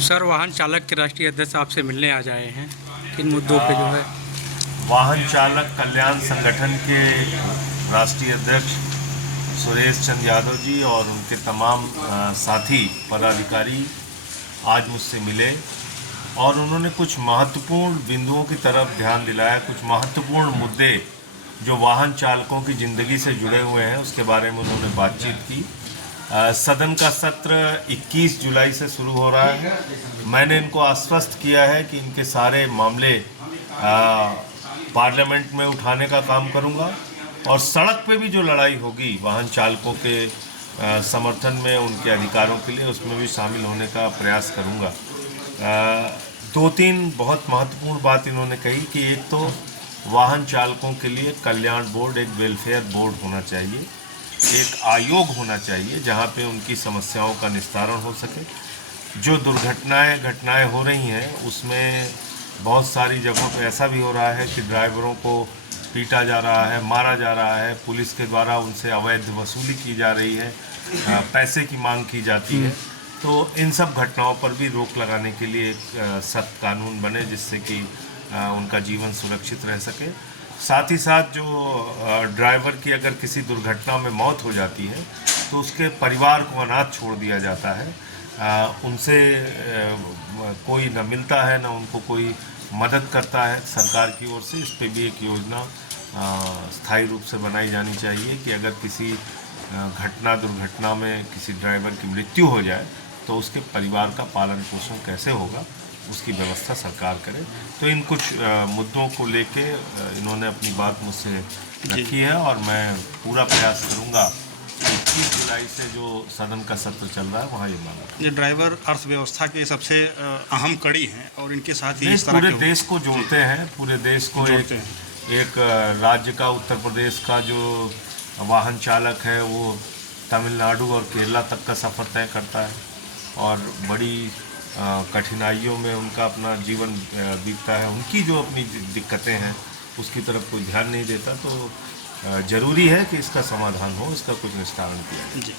Sir, वाहन चालक के राष्ट्रीय अध्यक्ष आपसे मिलने आ जाए हैं, किन मुद्दों पे जो है? वाहन चालक कल्याण संगठन के राष्ट्रीय अध्यक्ष सुरेश चंद्र यादव जी और उनके तमाम साथी पदाधिकारी आज मुझसे मिले और उन्होंने कुछ महत्वपूर्ण बिंदुओं की तरफ ध्यान दिलाया। कुछ महत्वपूर्ण मुद्दे जो वाहन चालकों की ज़िंदगी से जुड़े हुए हैं उसके बारे में उन्होंने बातचीत की। सदन का सत्र 21 जुलाई से शुरू हो रहा है। मैंने इनको आश्वस्त किया है कि इनके सारे मामले पार्लियामेंट में उठाने का काम करूंगा और सड़क पे भी जो लड़ाई होगी वाहन चालकों के समर्थन में, उनके अधिकारों के लिए, उसमें भी शामिल होने का प्रयास करूंगा। दो तीन बहुत महत्वपूर्ण बात इन्होंने कही कि एक तो वाहन चालकों के लिए कल्याण बोर्ड, एक वेलफेयर बोर्ड होना चाहिए, एक आयोग होना चाहिए जहां पे उनकी समस्याओं का निस्तारण हो सके। जो घटनाएं हो रही हैं उसमें बहुत सारी जगहों पे ऐसा भी हो रहा है कि ड्राइवरों को पीटा जा रहा है, मारा जा रहा है, पुलिस के द्वारा उनसे अवैध वसूली की जा रही है, पैसे की मांग की जाती है। तो इन सब घटनाओं पर भी रोक लगाने के लिए एक सख्त कानून बने जिससे कि उनका जीवन सुरक्षित रह सके। साथ ही साथ जो ड्राइवर की अगर किसी दुर्घटना में मौत हो जाती है तो उसके परिवार को अनाथ छोड़ दिया जाता है, उनसे कोई न मिलता है, न उनको कोई मदद करता है सरकार की ओर से। इस पे भी एक योजना स्थायी रूप से बनाई जानी चाहिए कि अगर किसी दुर्घटना में किसी ड्राइवर की मृत्यु हो जाए तो उसके परिवार का पालन पोषण कैसे होगा, उसकी व्यवस्था सरकार करे। तो इन कुछ मुद्दों को लेके इन्होंने अपनी बात मुझसे रखी है और मैं पूरा प्रयास करूंगा 21 जुलाई से जो सदन का सत्र चल रहा है वहाँ ये मांगा। ये ड्राइवर अर्थव्यवस्था के सबसे अहम कड़ी हैं और इनके साथ ही इस तरह पूरे देश को जोड़ते हैं, पूरे देश को एक राज्य का, उत्तर प्रदेश का जो वाहन चालक है वो तमिलनाडु और केरला तक का सफ़र तय करता है और बड़ी कठिनाइयों में उनका अपना जीवन बीतता है। उनकी जो अपनी दिक्कतें हैं उसकी तरफ कोई ध्यान नहीं देता, तो ज़रूरी है कि इसका समाधान हो, इसका कुछ निस्तारण किया जाए।